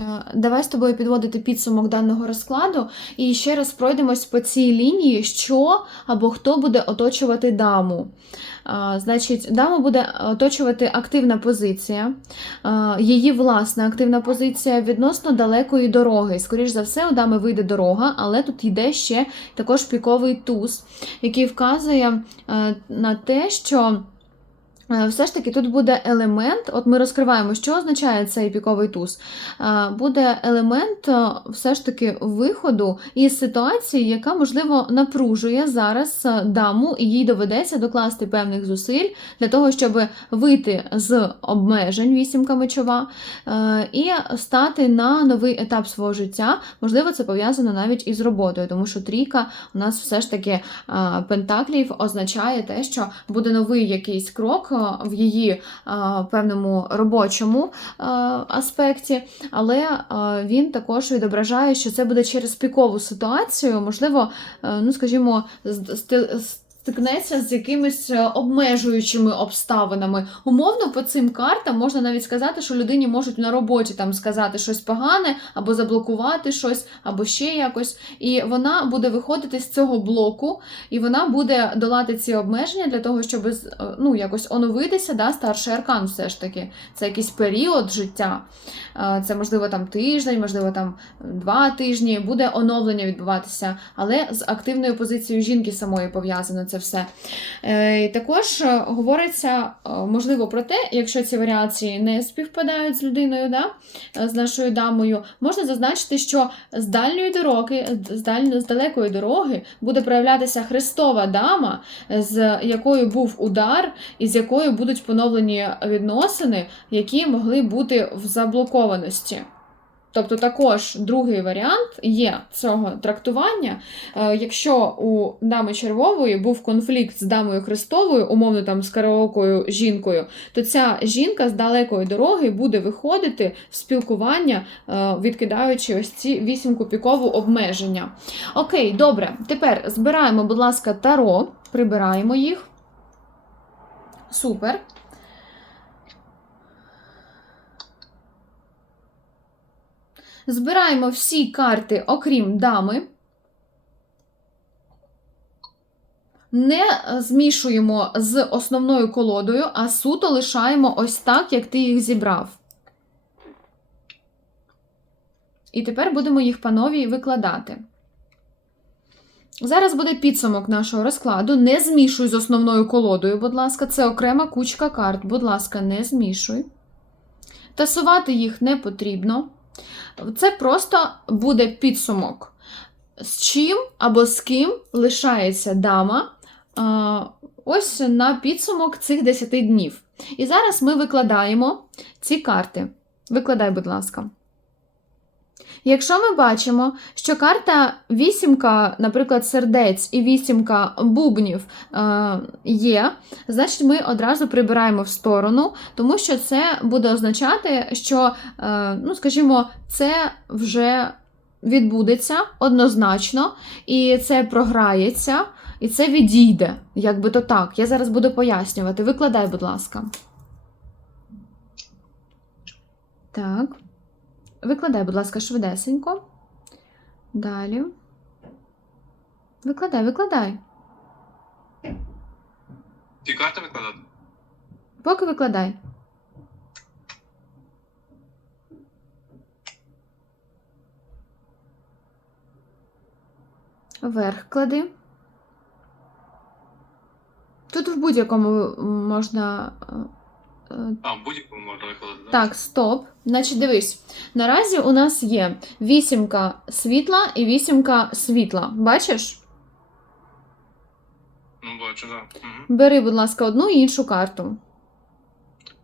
Е, Давай з тобою підводити підсумок даного розкладу і ще раз пройдемось по цій лінії, що або хто буде оточувати даму. Е, Значить, даму буде оточувати активна позиція, е, її власна активна позиція відносно далекої дороги. Скоріш за все, у дами вийде дорога, але тут йде ще також піковий туз, який вказує на те, що. Е, Все ж таки тут буде елемент, от ми розкриваємо, що означає цей піковий туз. Е, Буде елемент е, все ж таки виходу із ситуації, яка, можливо, напружує зараз даму, і їй доведеться докласти певних зусиль для того, щоб вийти з обмежень вісімка мечова і стати на новий етап свого життя. Можливо, це пов'язано навіть із роботою, тому що трійка у нас все ж таки пентаклів означає те, що буде новий якийсь крок в її е, певному робочому е, аспекті, але е, він також відображає, що це буде через пікову ситуацію, можливо, е, ну скажімо, з- стикнеться з якимись е, обмежуючими обставинами. Умовно, по цим картам можна навіть сказати, що людині можуть на роботі там сказати щось погане, або заблокувати щось, або ще якось. І вона буде виходити з цього блоку, і вона буде долати ці обмеження для того, щоб е, ну, якось оновитися, да, старший аркан все ж таки. Це якийсь період життя. Е, Це можливо там тиждень, можливо, там два тижні, буде оновлення відбуватися, але з активною позицією жінки самої пов'язано це все. Е, Також е, говориться, е, можливо, про те, якщо ці варіації не співпадають з людиною, да, з нашою дамою, можна зазначити, що з дальньої дороги, з, даль... з далекої дороги буде проявлятися Христова дама, з якою був удар, і з якою будуть поновлені відносини, які могли бути в заблокованості. Тобто також другий варіант є цього трактування. Е, Якщо у дами червової був конфлікт з дамою Христовою, умовно там з караокою жінкою, то ця жінка з далекої дороги буде виходити в спілкування, е, відкидаючи ось ці вісімку пікову обмеження. Окей, добре. Тепер збираємо, будь ласка, таро, прибираємо їх. Супер. Збираємо всі карти, окрім дами. Не змішуємо з основною колодою, а суто лишаємо ось так, як ти їх зібрав. І тепер будемо їх панові викладати. Зараз буде підсумок нашого розкладу. Не змішуй з основною колодою, будь ласка, це окрема кучка карт. Будь ласка, не змішуй. Тасувати їх не потрібно. Це просто буде підсумок, з чим або з ким лишається дама ось на підсумок цих 10 днів. І зараз ми викладаємо ці карти. Викладай, будь ласка. Якщо ми бачимо, що карта вісімка, наприклад, сердець і вісімка бубнів е, є, значить ми одразу прибираємо в сторону, тому що це буде означати, що, е, ну, скажімо, це вже відбудеться однозначно, і це програється, і це відійде. Якби то так. Я зараз буду пояснювати. Викладай, будь ласка. Так. Викладай, будь ласка, швидесенько. Далі. Викладай, викладай. Ті карти викладати? Поки викладай. Вверх клади. Тут в будь-якому можна. Е, е, А, будь-якому можна викладати, да? Так, стоп. Значить, дивись. Наразі у нас є вісімка світла і вісімка світла. Бачиш? Ну, бачу, так. Угу. Бери, будь ласка, одну і іншу карту.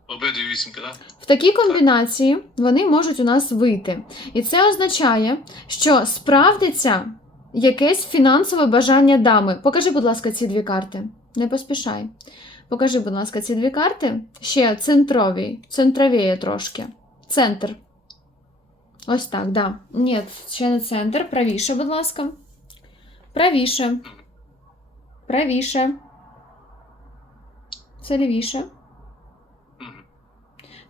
Обидві вісімки, так? В такій комбінації вони можуть у нас вийти. І це означає, що справдиться якесь фінансове бажання дами. Покажи, будь ласка, ці дві карти. Не поспішай. Покажи, будь ласка, ці дві карти. Ще центрові, центровіє трошки. Центр. Ось так, да. Ні, ще не центр. Правіше, будь ласка. Правіше. Правіше. Це лівіше.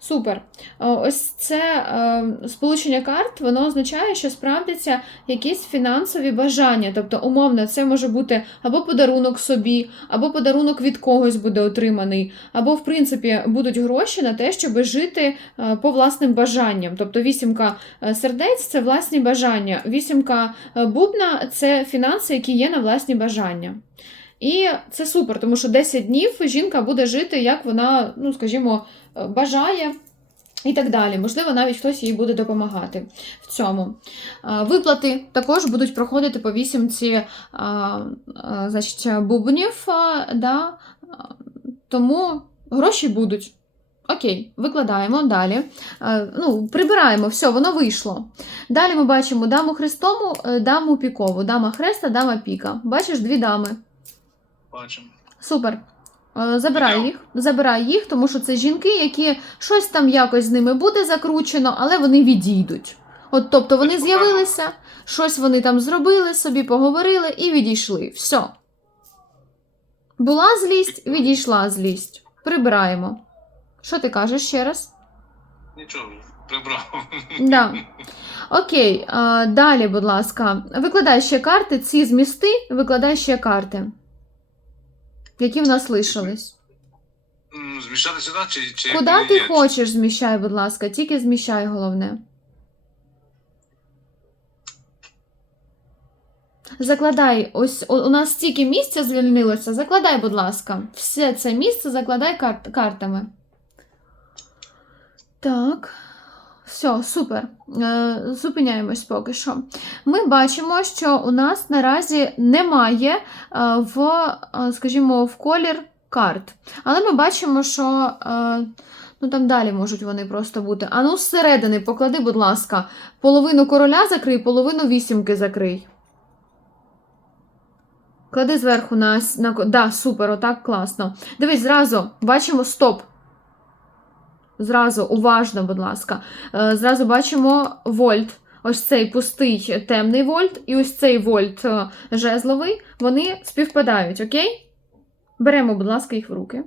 Супер. Е, Ось це е, сполучення карт, воно означає, що справдяться якісь фінансові бажання. Тобто, умовно, це може бути або подарунок собі, або подарунок від когось буде отриманий, або, в принципі, будуть гроші на те, щоб жити е, по власним бажанням. Тобто, вісімка сердець це власні бажання, вісімка бубна це фінанси, які є на власні бажання. І це супер, тому що 10 днів жінка буде жити, як вона, ну скажімо, е, бажає. І так далі. Можливо, навіть хтось їй буде допомагати в цьому. Е, Виплати також будуть проходити по вісімці значить, бубнів, да, тому гроші будуть. Окей, викладаємо далі. Е, Ну, прибираємо, все, воно вийшло. Далі ми бачимо даму хрестому, е, даму пікову. Дама хреста, дама піка. Бачиш дві дами. Бачимо. Супер. Е, Забирай їх, забирай їх, тому що це жінки, які щось там якось з ними буде закручено, але вони відійдуть. От, тобто вони з'явилися, щось вони там зробили собі, поговорили і відійшли. Все. Була злість, відійшла злість. Прибираємо. Що ти кажеш ще раз? Нічого, прибрав. Да. Окей, далі, будь ласка, викладай ще карти, ці змісти, викладай ще карти, які в нас лишились. М, Зміщати сюди чи, чи Куди ти є? хочеш, зміщай, будь ласка, тільки зміщай головне. Закладай, ось у у нас стільки місця звільнилося. Закладай, будь ласка. Все це місце закладай карт, картами. Так. Все, супер. Е, зупиняємось поки що. Ми бачимо, що у нас наразі немає е, в, е, скажімо, в колір карт. Але ми бачимо, що. Ну там далі можуть вони просто бути. А ну зсередини поклади, будь ласка, половину короля закрий, половину вісімки закрий. Клади зверху на. на да, супер, отак класно. Дивись, зразу бачимо стоп. Зразу, уважно, будь ласка. Е, Зразу бачимо вольт. Ось цей пустий темний вольт, і ось цей вольт е, жезловий. Вони співпадають, окей? Беремо, будь ласка, їх в руки.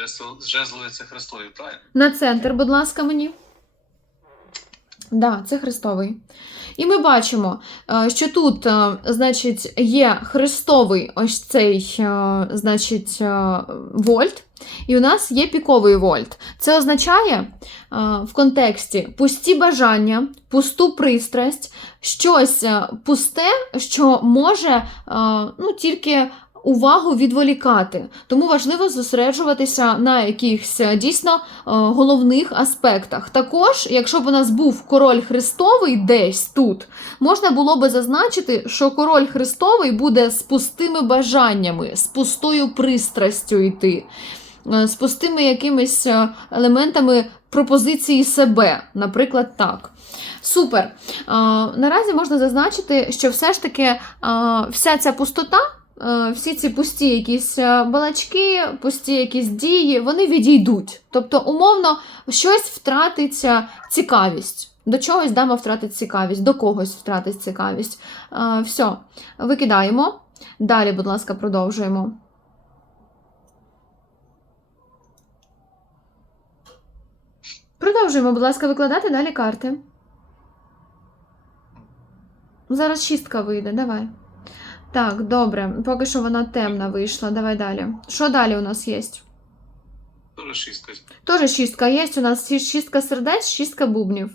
Жезл- Жезлові це хрестові, правильно? На центр, будь ласка, мені. Да, це хрестовий. І ми бачимо, е, що тут, е, значить, є хрестовий ось цей, е, значить, вольт, і у нас є піковий вольт. Це означає в контексті пусті бажання, пусту пристрасть, щось пусте, що може ну, тільки увагу відволікати. Тому важливо зосереджуватися на якихось е, дійсно е, головних аспектах. Також, якщо б у нас був король Христовий десь тут, можна було би зазначити, що король Христовий буде з пустими бажаннями, з пустою пристрастю йти, е, з пустими якимись елементами пропозиції себе, наприклад, так. Супер. Наразі можна зазначити, що все ж таки вся ця пустота. Е, Всі ці пусті якісь е, балачки, пусті якісь дії, вони відійдуть. Тобто, умовно, щось втратиться цікавість. До чогось дама втратить цікавість, до когось втратить цікавість. Е, Все, викидаємо. Далі, будь ласка, продовжуємо. Продовжуємо, будь ласка, викладати далі карти. Зараз шістка вийде, давай. Так, добре. Поки що вона темна вийшла. Давай далі. Що далі у нас є? Тоже шістка. Тоже шістка є. У нас шістка сердець, шістка бубнів.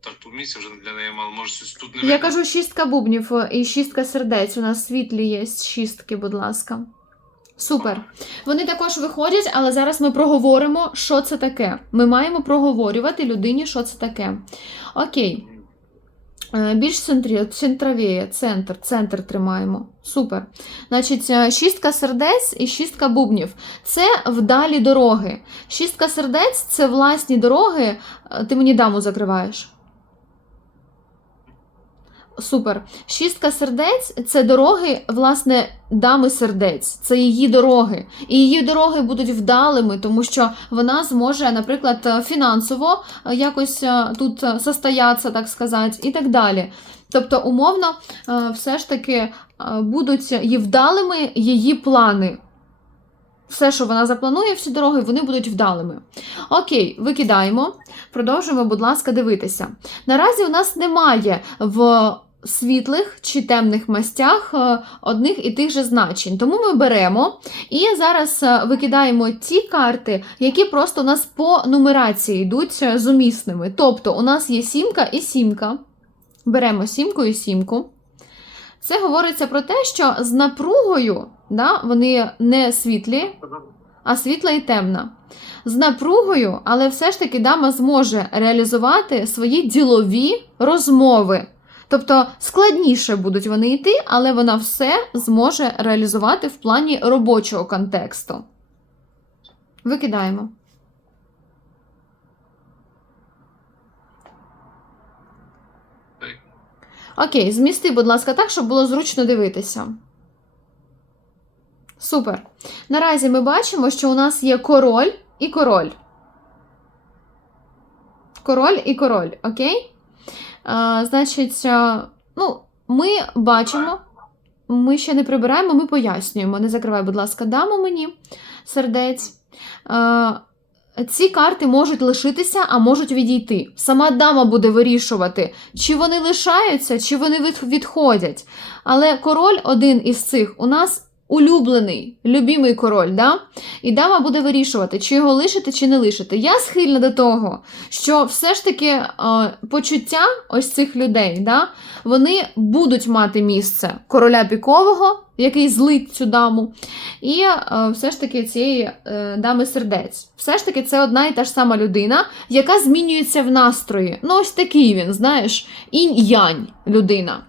Так, тут місця вже для неї мало. Може, тут не Я видно? кажу шістка бубнів е, і шістка сердець. У нас світлі є шістки, будь ласка. Супер. Вони також виходять, але зараз ми проговоримо, що це таке. Ми маємо проговорювати людині, що це таке. Окей. Е, Більш центрі, центровіє, центр, центр тримаємо. Супер. Значить, е, шістка сердець і шістка бубнів. Це вдалі дороги. Шістка сердець це власні дороги. Е, Ти мені даму закриваєш. Супер. Шістка сердець це дороги, власне, дами сердець. Це її дороги. І її дороги будуть вдалими, тому що вона зможе, наприклад, фінансово е, якось е, тут е, состоятися, так сказати, і так далі. Тобто, умовно, все ж таки будуть і вдалими її плани. Все, що вона запланує, всі дороги, вони будуть вдалими. Окей, викидаємо. Продовжуємо, будь ласка, дивитися. Наразі у нас немає в світлих чи темних мастях е, одних і тих же значень. Тому ми беремо і зараз е, викидаємо ті карти, які просто у нас по нумерації йдуть е, зумісними. Тобто у нас є сімка і сімка. Беремо сімку і сімку. Це говориться про те, що з напругою да, вони не світлі, а світла і темна. З напругою, але все ж таки дама зможе реалізувати свої ділові розмови. Тобто складніше будуть вони йти, але вона все зможе реалізувати в плані робочого контексту. Викидаємо. Окей, змісти, будь ласка, так, щоб було зручно дивитися. Супер. Наразі ми бачимо, що у нас є король і король. Король і король, окей? А, значить, ну, ми бачимо, ми ще не прибираємо, ми пояснюємо. Не закривай, будь ласка, даму мені сердець. А, ці карти можуть лишитися, а можуть відійти. Сама дама буде вирішувати, чи вони лишаються, чи вони відходять. Але король один із цих у нас улюблений, любимий король, да? і дама буде вирішувати, чи його лишити, чи не лишити. Я схильна до того, що все ж таки е, почуття ось цих людей, да, вони будуть мати місце короля пікового, який злить цю даму, і е, все ж таки цієї е, дами сердець. Все ж таки, це одна і та ж сама людина, яка змінюється в настрої. Ну, ось такий він, знаєш, інь-янь людина.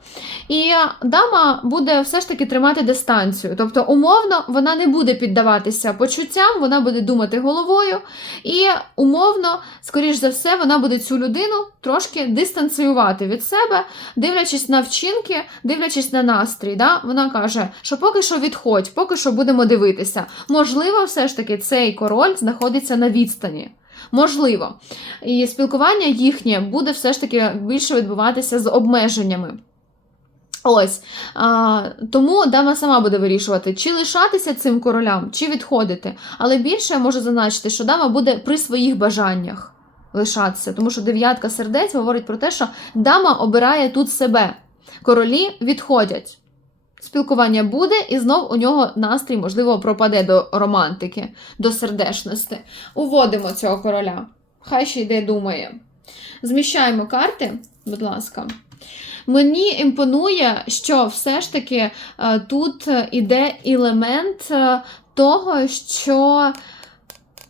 І е, дама буде все ж таки тримати дистанцію. Тобто, умовно, вона не буде піддаватися почуттям, вона буде думати головою, і умовно, скоріш за все, вона буде цю людину трошки дистанціювати від себе, дивлячись на вчинки, дивлячись на настрій. Да? Вона каже, що поки що відходь, поки що будемо дивитися. Можливо, все ж таки цей король знаходиться на відстані. Можливо. І спілкування їхнє буде все ж таки більше відбуватися з обмеженнями. Ось а, тому дама сама буде вирішувати, чи лишатися цим королям, чи відходити. Але більше я можу зазначити, що дама буде при своїх бажаннях лишатися, тому що дев'ятка сердець говорить про те, що дама обирає тут себе. Королі відходять. Спілкування буде, і знов у нього настрій, можливо, пропаде до романтики, до сердечності. Уводимо цього короля. Хай ще йде думає. Зміщаємо карти, будь ласка. Мені імпонує, що все ж таки е, тут іде елемент е, того, що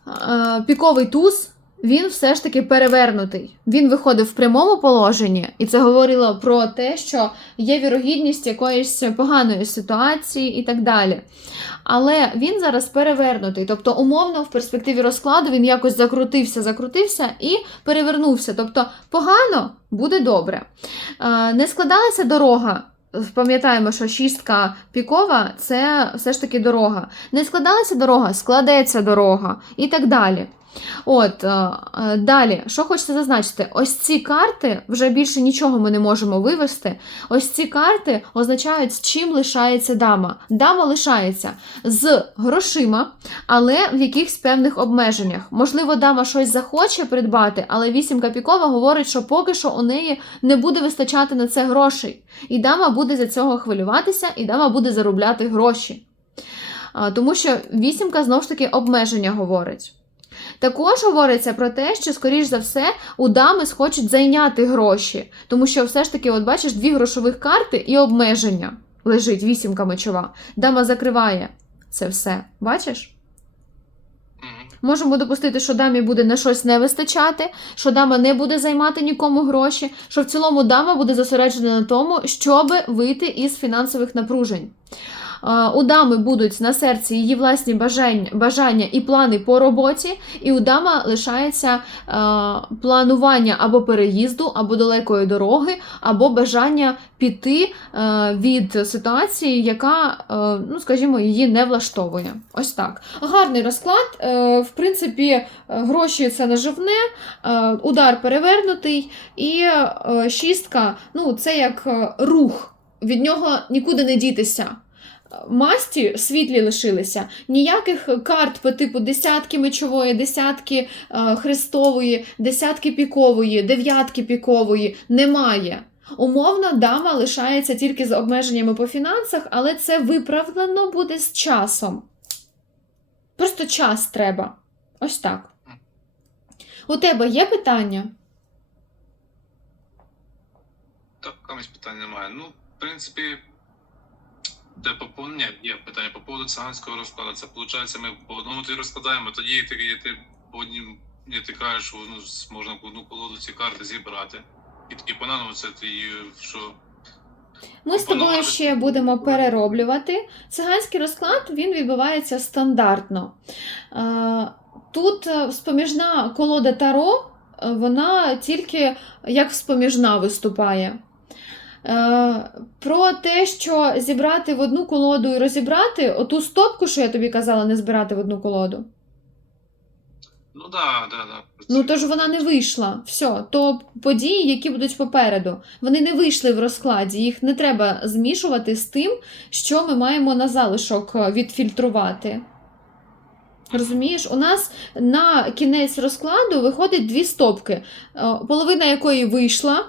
е, піковий туз. Він все ж таки перевернутий. Він виходив в прямому положенні, і це говорило про те, що є вірогідність якоїсь поганої ситуації і так далі. Але він зараз перевернутий. Тобто, умовно, в перспективі розкладу він якось закрутився, закрутився і перевернувся. Тобто, погано буде добре. Е, Не складалася дорога. Пам'ятаємо, що шістка пікова це все ж таки дорога. Не складалася дорога, складеться дорога і так далі. От, е, е, далі, що хочеться зазначити, ось ці карти вже більше нічого ми не можемо вивести. Ось ці карти означають, з чим лишається дама. Дама лишається з грошима, але в якихось певних обмеженнях. Можливо, дама щось захоче придбати, але вісімка пікова говорить, що поки що у неї не буде вистачати на це грошей. І дама буде за цього хвилюватися, і дама буде заробляти гроші. Тому що вісімка знову ж таки обмеження говорить. Також говориться про те, що, скоріш за все, у дами схочуть зайняти гроші, тому що все ж таки, от бачиш, дві грошових карти і обмеження лежить вісімка мечова. Дама закриває це все. Бачиш? Можемо допустити, що дамі буде на щось не вистачати, що дама не буде займати нікому гроші, що в цілому дама буде зосереджена на тому, щоб вийти із фінансових напружень. Е, У дами будуть на серці її власні бажання, бажання і плани по роботі, і у дама лишається е, планування або переїзду, або далекої дороги, або бажання піти е, від ситуації, яка, ну скажімо, її не влаштовує. Ось так. Гарний розклад. В принципі, гроші це наживне, удар перевернутий, і шістка ну, це як рух. Від нього нікуди не дітися. Масті світлі лишилися. Ніяких карт по типу десятки мечової, десятки е, хрестової, десятки пікової, дев'ятки пікової немає. Умовно, дама лишається тільки з обмеженнями по фінансах, але це виправлено буде з часом. Просто час треба. Ось так. У тебе є питання? Так, комусь питань немає. Ну, в принципі, де по по- ні, є питання по поводу циганського розкладу. Це виходить, ми по одному ти розкладаємо, тоді ти, ти по однім, ні, ти кажеш, що ну, можна одну колоду ці карти зібрати. І тоді по наново це ти що. Ми з тобою ще будемо перероблювати. Циганський розклад він відбувається стандартно. Е, Тут е, споміжна колода Таро, е, вона тільки як споміжна виступає. Е, Про те, що зібрати в одну колоду і розібрати, оту стопку, що я тобі казала, не збирати в одну колоду. Ну да, да, да. Ну тож вона не вийшла. Все, то події, які будуть попереду, вони не вийшли в розкладі. Їх не треба змішувати з тим, що ми маємо на залишок е, відфільтрувати. Розумієш, у нас на кінець розкладу виходить дві стопки, е, половина якої вийшла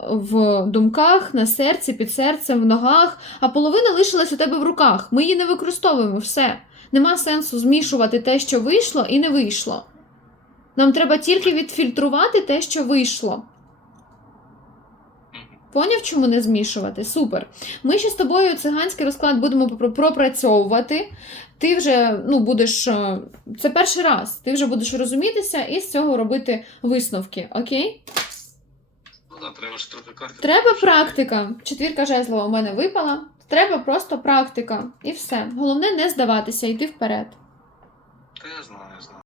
в думках, на серці, під серцем, в ногах, а половина лишилась у тебе в руках. Ми її не використовуємо все. Нема сенсу змішувати те, що вийшло, і не вийшло. Нам треба тільки відфільтрувати те, що вийшло. Поняв, чому не змішувати? Супер. Ми ще з тобою циганський розклад будемо пропрацьовувати. Ти вже ну, будеш. е, Це перший раз. Ти вже будеш розумітися і з цього робити висновки. Окей? Ну да, треба ж трохи карти. Треба практика. Четвірка жезлова у мене випала. Треба просто практика. І все. Головне не здаватися, йти вперед. Та я знаю, я знаю.